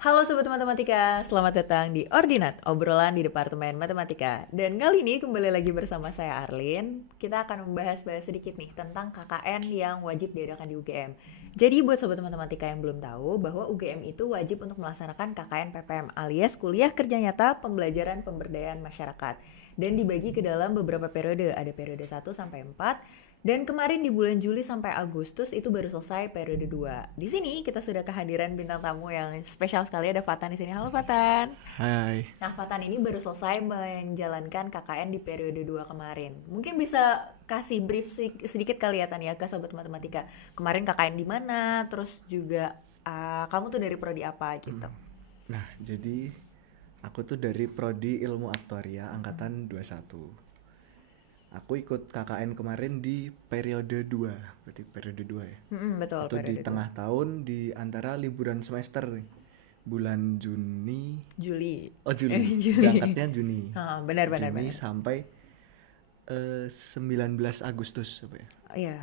Halo Sobat Matematika, selamat datang di Ordinat, obrolan di Departemen Matematika. Dan kali ini kembali lagi bersama saya Arlin. Kita akan membahas sedikit nih tentang KKN yang wajib diadakan di UGM. Jadi buat Sobat Matematika yang belum tahu bahwa UGM itu wajib untuk melaksanakan KKN PPM alias Kuliah Kerja Nyata Pembelajaran Pemberdayaan Masyarakat. Dan dibagi ke dalam beberapa periode, ada periode 1 sampai 4. Dan kemarin di bulan Juli sampai Agustus itu baru selesai periode 2. Di sini kita sudah kehadiran bintang tamu yang spesial sekali, ada Fatan di sini. Halo Fatan. Hai. Nah, Fatan ini baru selesai menjalankan KKN di periode 2 kemarin. Mungkin bisa kasih brief sedikit kali ya Tan ya ke Sobat Matematika. Kemarin KKN di mana? Terus juga kamu tuh dari prodi apa gitu. Nah, jadi aku tuh dari prodi Ilmu Aktuaria angkatan 21. Aku ikut KKN kemarin di periode 2, berarti periode 2 ya. Betul, Itu di periode tengah tahun di antara liburan semester nih. Bulan Juni. Juli. Juli. Juli. Berangkatnya Juni. Benar. Juni sampai 19 Agustus apa ya. Iya.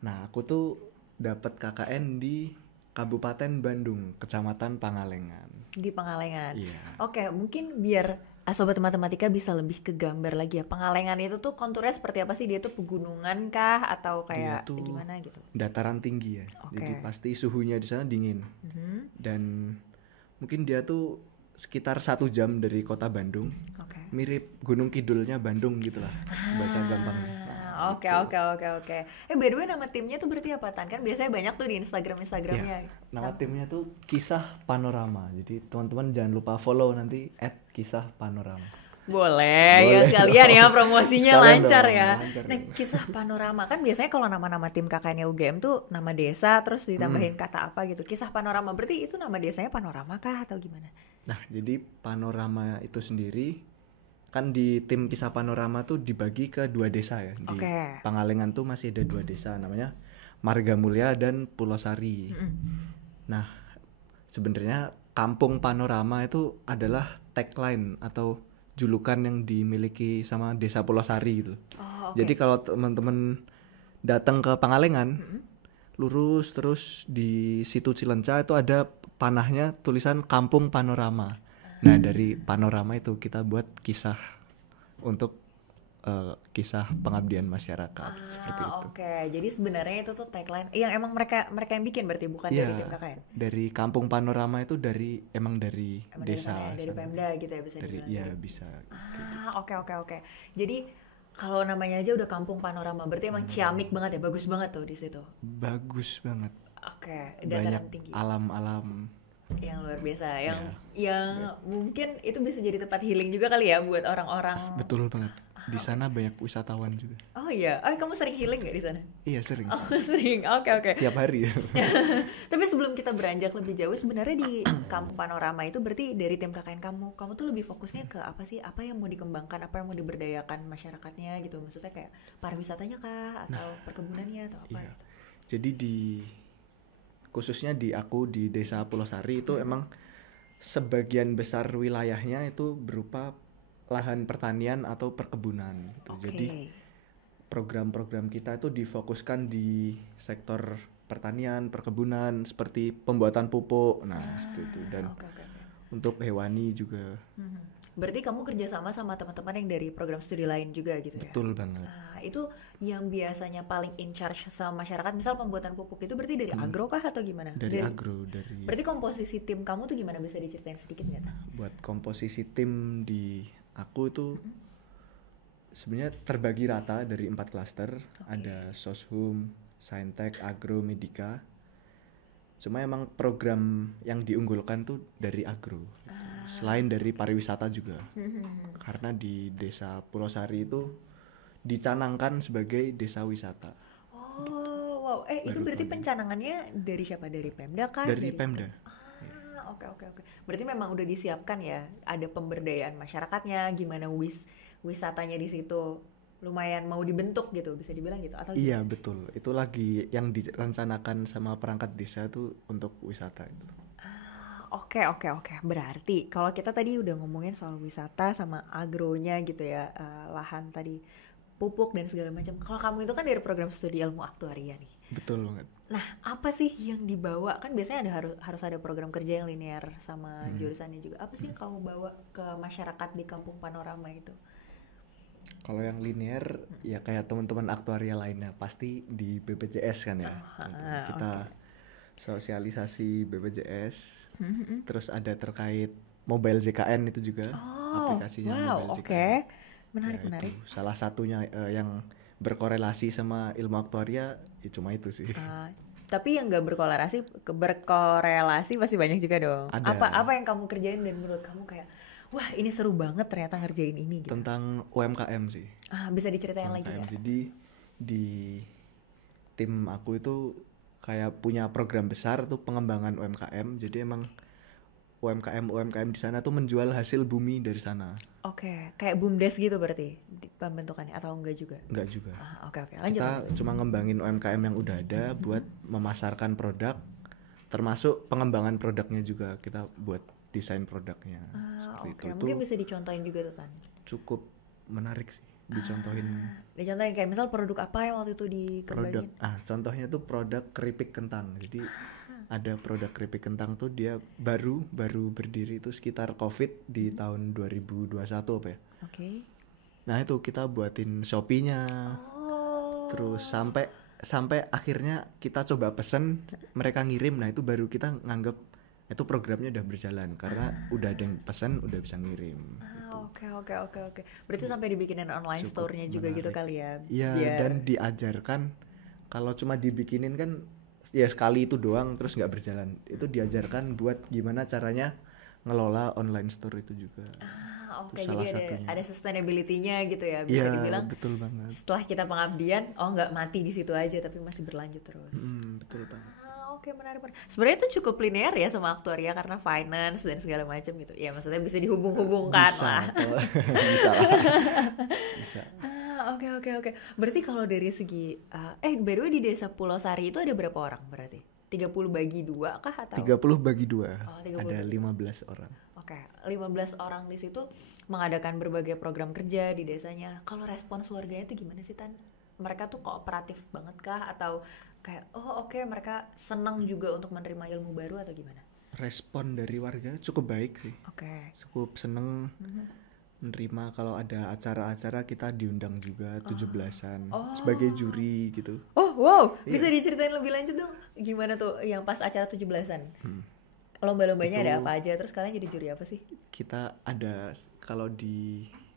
Nah, aku tuh dapat KKN di Kabupaten Bandung, Kecamatan Pangalengan. Di Pangalengan. Iya. Oke, mungkin biar Sobat Matematika bisa lebih ke gambar lagi ya. Pangalengan itu tuh konturnya seperti apa sih? Dia tuh pegunungan kah atau kayak Dia tuh gimana gitu? dataran tinggi ya. Oke. Jadi pasti suhunya di sana dingin. Dan mungkin dia tuh sekitar 1 jam dari kota Bandung. Oke. Mirip Gunung Kidulnya Bandung gitu lah, bahasa gampangnya. Oke. By the way nama timnya tuh berarti apa Tan? Kan biasanya banyak tuh di Instagramnya. Nama timnya tuh Kisah Panorama. Jadi teman-teman jangan lupa follow nanti @kisahpanorama. Boleh ya sekalian ya promosinya Sekalian lancar dong, ya. lancar Nah, dong. Kisah Panorama kan biasanya kalau nama-nama tim KKN UGM tuh nama desa terus ditambahin kata apa gitu. Kisah Panorama berarti itu nama desanya Panorama kah atau gimana? Nah, jadi Panorama itu sendiri kan di tim Kisah Panorama tuh dibagi ke 2 desa ya. Di Oke. Pangalengan tuh masih ada 2 desa namanya Margamulya dan Pulau Sari. Nah, sebenarnya Kampung Panorama itu adalah tagline atau julukan yang dimiliki sama Desa Pulau Sari gitu. Oh, oke. Jadi kalau teman-teman datang ke Pangalengan, lurus terus di situ Cilenca itu ada panahnya tulisan Kampung Panorama. Nah, dari panorama itu kita buat kisah untuk kisah pengabdian masyarakat seperti itu. Oke, jadi sebenarnya itu tuh tagline yang emang mereka yang bikin berarti bukan dari tim KKN. Dari Kampung Panorama itu emang dari Emang desa dari mana ya? Dari sana. Pemda gitu ya bisa Dari dibilang. bisa. Oke. Jadi kalau namanya aja udah Kampung Panorama, berarti emang ciamik banget ya, bagus banget tuh di situ. Bagus banget. Oke, Banyak dataran tinggi. alam-alam. Yang luar biasa, yang mungkin itu bisa jadi tempat healing juga kali ya buat orang-orang. Betul banget. Di sana banyak wisatawan juga. Oh iya, kamu sering healing nggak di sana? Iya, sering. Oh sering, oke. Tiap hari. Tapi sebelum kita beranjak lebih jauh, sebenarnya di Kampung Panorama itu berarti dari tim KKN kamu tuh lebih fokusnya ke apa sih? Apa yang mau dikembangkan, apa yang mau diberdayakan masyarakatnya gitu? Maksudnya kayak pariwisatanya kah atau perkebunannya atau apa? Iya. Jadi khususnya di Desa Pulau Sari itu emang sebagian besar wilayahnya itu berupa lahan pertanian atau perkebunan gitu. Oke. Jadi program-program kita itu difokuskan di sektor pertanian, perkebunan seperti pembuatan pupuk. Nah, seperti itu dan Oke. untuk hewani juga. Berarti kamu kerjasama sama teman-teman yang dari program studi lain juga gitu ya? Betul banget. Nah, itu yang biasanya paling in charge sama masyarakat, misal pembuatan pupuk itu berarti dari agro kah atau gimana? Dari agro, dari Berarti komposisi tim kamu tuh gimana, bisa diceritain sedikit nggak? buat komposisi tim di aku itu sebenarnya terbagi rata dari 4 klaster. Ada Soshum, Saintek, Agro, Medika. Cuma emang program yang diunggulkan tuh dari agro gitu. Selain dari pariwisata juga. Karena di Desa Pulau Sari itu dicanangkan sebagai desa wisata. Oh, wow. Itu berarti pencanangannya dari siapa? Dari Pemda kah? Dari Pemda. Oke. Berarti memang udah disiapkan ya, ada pemberdayaan masyarakatnya, gimana wisatanya di situ lumayan mau dibentuk gitu, bisa dibilang gitu atau Iya, betul. Itu lagi yang direncanakan sama perangkat desa tuh untuk wisata itu. Oke. Berarti kalau kita tadi udah ngomongin soal wisata sama agronya gitu ya, lahan tadi. pupuk dan segala macam. Kalau kamu itu kan dari program studi ilmu aktuaria nih. Betul banget. Nah, apa sih yang dibawa? Kan biasanya harus ada program kerja yang linear sama jurusannya juga. Apa sih yang kamu bawa ke masyarakat di Kampung Panorama itu? Kalau yang linear ya kayak teman-teman aktuaria lainnya pasti di BPJS kan ya. Gitu. Kita sosialisasi BPJS. Terus ada terkait mobile JKN itu juga, aplikasinya mobile JKN. Menarik. Itu salah satunya yang berkorelasi sama ilmu aktuaria ya cuma itu sih. Tapi yang nggak berkorelasi pasti banyak juga dong. Ada. Apa yang kamu kerjain dan menurut kamu kayak wah ini seru banget ternyata ngerjain ini gitu. Tentang UMKM sih. Bisa diceritain UMKM. lagi nggak? Jadi di tim aku itu kayak punya program besar tuh pengembangan UMKM. Jadi emang UMKM di sana tuh menjual hasil bumi dari sana. Oke, kayak BUMDes gitu berarti pembentukannya atau enggak juga? Enggak juga. Oke, lanjut. Kita cuma ngembangin UMKM yang udah ada buat memasarkan produk, termasuk pengembangan produknya juga kita buat desain produknya. Oke, mungkin bisa dicontohin juga tuh Tan. Cukup menarik sih dicontohin. Dicontohin kayak misal produk apa yang waktu itu dikembangin? Contohnya tuh produk keripik kentang. Jadi ada produk keripik kentang tuh dia baru berdiri itu sekitar COVID di tahun 2021 apa ya. Oke. Nah itu kita buatin Shopee-nya. Terus sampai akhirnya kita coba pesen, mereka ngirim. Nah itu baru kita nganggep itu programnya udah berjalan karena udah ada yang pesen, udah bisa ngirim. Oke. Berarti sampai dibikinin online store-nya juga gitu kali ya. Iya, dan diajarkan kalau cuma dibikinin kan ya sekali itu doang terus nggak berjalan. Itu diajarkan buat gimana caranya ngelola online store itu juga. Oke, jadi ada sustainability-nya gitu ya, bisa dibilang. Betul banget. Setelah kita pengabdian, nggak mati di situ aja tapi masih berlanjut terus. Betul banget. Oke, menarik. Sebenarnya itu cukup linear ya sama aktuaria karena finance dan segala macam gitu. Ya maksudnya bisa dihubung-hubungkan lah. Bisa lah. Bisa. Oke. Berarti kalau dari segi by the way di Desa Pulau Sari itu ada berapa orang berarti? 30 bagi 2 kah atau? 30 bagi 2. 30 ada 15 orang. Oke, 15 orang di situ mengadakan berbagai program kerja di desanya. Kalau respons warganya itu gimana sih Tan? Mereka tuh kooperatif banget kah atau kayak mereka senang juga untuk menerima ilmu baru atau gimana? Respon dari warga cukup baik sih. Oke. Cukup seneng menerima kalau ada acara-acara kita diundang juga 17-an sebagai juri gitu. Bisa diceritain lebih lanjut dong. Gimana tuh yang pas acara 17-an? Lomba-lombanya ada apa aja? Terus kalian jadi juri apa sih? Kita ada kalau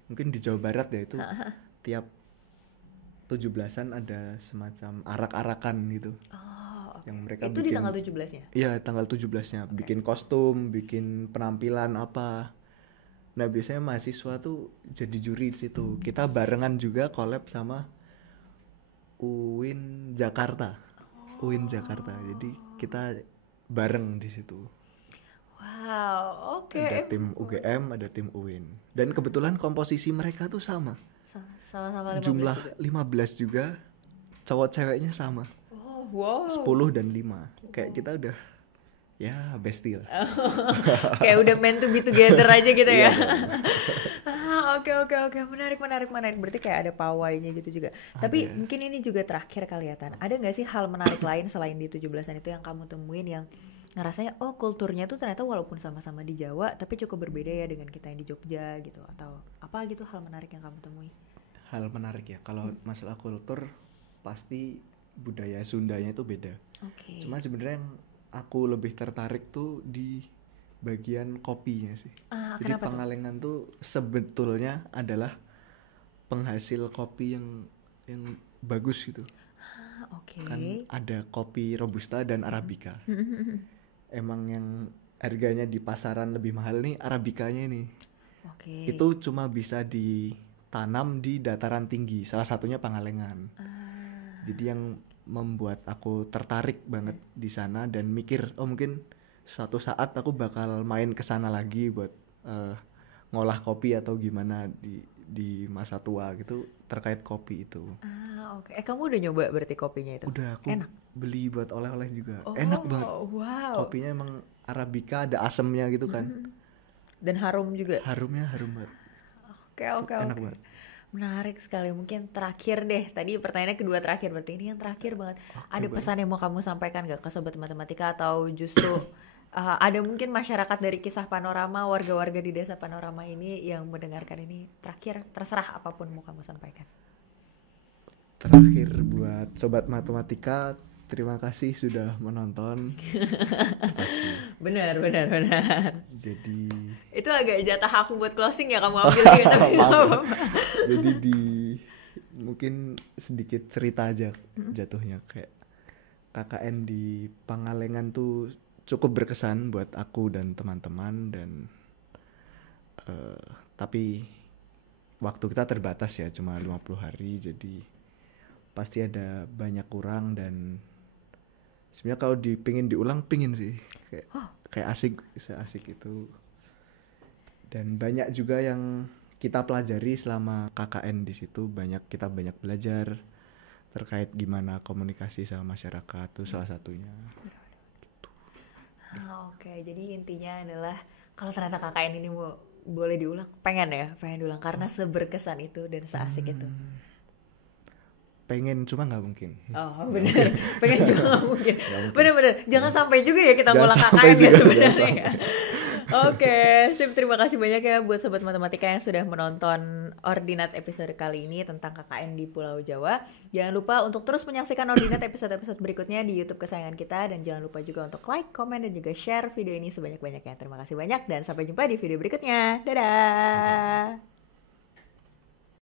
mungkin di Jawa Barat ya itu tiap 17-an ada semacam arak-arakan gitu. Yang mereka itu bikin, di tanggal 17-nya? Iya, tanggal 17-nya. Bikin kostum, bikin penampilan apa. Nah, biasanya mahasiswa tuh jadi juri di situ. Kita barengan juga collab sama UIN Jakarta. UIN Jakarta. Jadi kita bareng di situ. Wow, oke. Ada tim UGM, ada tim UIN. Dan kebetulan komposisi mereka tuh sama. Sama-sama 15 jumlah juga. 15 juga, cowok ceweknya sama. 10 dan 5. Kayak kita udah ya bestie lah. Kayak udah meant to be together aja gitu ya. Oke. Menarik. Berarti kayak ada pawainya gitu juga. Tapi mungkin ini juga terakhir kali ya Tan. Ada gak sih hal menarik lain selain di 17-an itu yang kamu temuin yang ngerasanya kulturnya tuh ternyata walaupun sama-sama di Jawa tapi cukup berbeda ya dengan kita yang di Jogja gitu, atau apa gitu hal menarik yang kamu temui? Hal menarik ya, kalau masalah kultur pasti budaya Sundanya itu beda. Cuma sebenarnya yang aku lebih tertarik tuh di bagian kopinya sih. Jadi Pangalengan tuh sebetulnya adalah penghasil kopi yang bagus gitu. Kan ada kopi Robusta dan Arabica. Emang yang harganya di pasaran lebih mahal nih Arabicanya nih. Itu cuma bisa ditanam di dataran tinggi, salah satunya Pangalengan. Jadi yang membuat aku tertarik banget di sana dan mikir mungkin suatu saat aku bakal main ke sana lagi buat ngolah kopi atau gimana di masa tua gitu terkait kopi itu. Kamu udah nyoba berarti kopinya itu? Udah, aku enak? Beli buat oleh-oleh juga. Enak banget. Wow. Kopinya emang Arabica, ada asemnya gitu kan. Dan harum juga? Harumnya harum banget. Oke. Enak banget. Menarik sekali. Mungkin terakhir deh. Tadi pertanyaannya kedua terakhir, berarti ini yang terakhir banget. Ada boleh. pesan yang mau kamu sampaikan gak ke sobat matematika, atau justru ada mungkin masyarakat dari kisah Panorama, warga-warga di desa Panorama ini yang mendengarkan ini? Terakhir, terserah apapun mau kamu sampaikan. Terakhir buat sobat matematika, terima kasih sudah menonton. Benar. Jadi Itu agak jatah aku buat closing ya, kamu ambil juga tapi nggak Maaf ya. apa-apa. Jadi mungkin sedikit cerita aja jatuhnya, kayak KKN di Pangalengan tuh cukup berkesan buat aku dan teman-teman, dan tapi waktu kita terbatas ya, cuma 50 hari, jadi pasti ada banyak kurang. Dan sebenarnya kalau pingin diulang, pingin sih, kayak asik, seasik itu. Dan banyak juga yang kita pelajari selama KKN di situ. Kita banyak belajar terkait gimana komunikasi sama masyarakat, itu salah satunya. Oke, jadi intinya adalah kalau ternyata KKN ini boleh diulang, pengen diulang karena seberkesan itu dan seasik itu. Pengen, cuma nggak mungkin. Oh benar, pengen juga nggak mungkin. Nggak mungkin. Benar. Jangan sampai juga ya kita Jangan ngulang sampai KKN ya juga, sebenarnya jangan ya. Oke, sip, terima kasih banyak ya buat sobat matematika yang sudah menonton Ordinat episode kali ini tentang KKN di Pulau Jawa. Jangan lupa untuk terus menyaksikan Ordinat episode-episode berikutnya di YouTube kesayangan kita, dan jangan lupa juga untuk like, komen, dan juga share video ini sebanyak-banyaknya. Terima kasih banyak dan sampai jumpa di video berikutnya. Dadah.